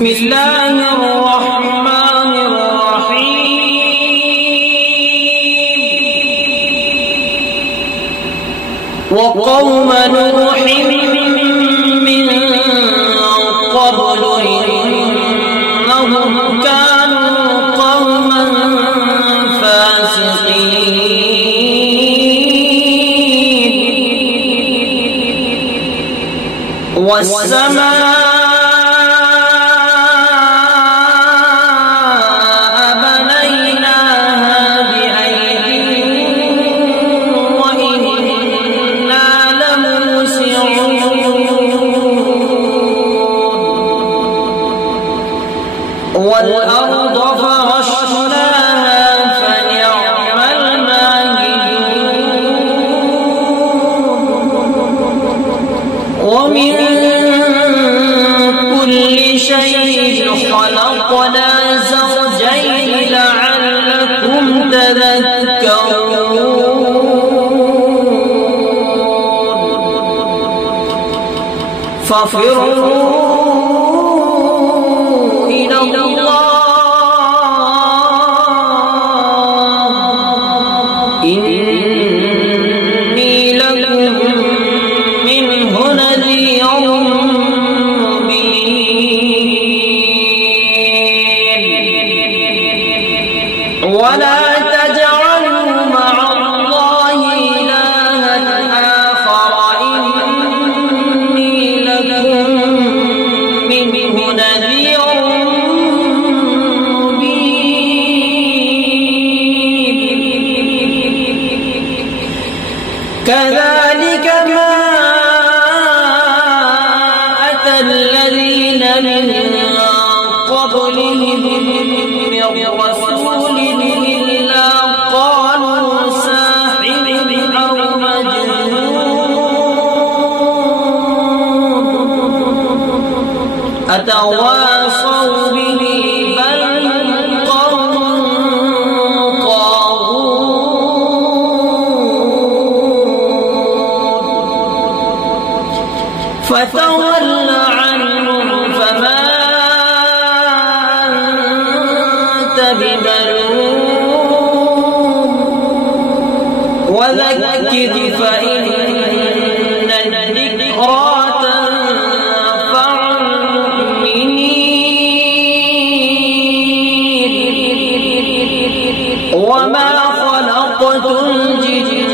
بسم الله الرحمن الرحيم وقوم نوح من قبل إنهم كانوا قوما فاسقين والسماء والأرض فرشناها فنعم الماهدون ومن كل شيء خلقنا زوجين لعلكم تذكرون ففروا إلى الله إني لكم منه نذير مبين ولا تجعلوا مع الله إلها آخر إني لكم منه نذير كذلك ما أتى الذين من قبلهم من رسول إلا قالوا ساحر أو مجنون أتواصوا به بل قوم فتول عنهم فما أنت بملوم وذكر فإن الذكرى تنفع المؤمنين وما خلقت الجن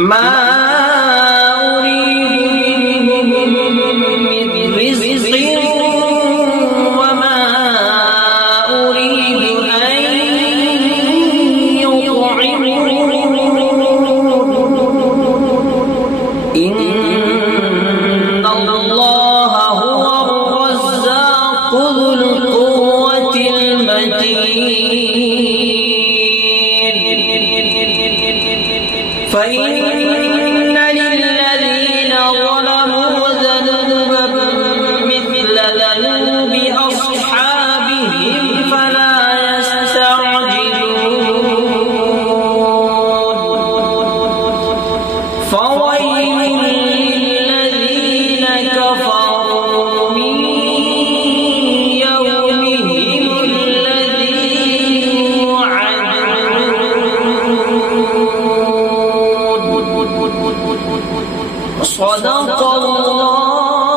ما أريد من رزق وما أريد أن يطعمون إن الله هو الرزاق ذو القوة المتين فإن للذين ظلموا ذنوبا مثل ذنوب أصحابهم فلا يستعجلون فويل للذين كفروا من يومهم الذي يوعدون صدق الله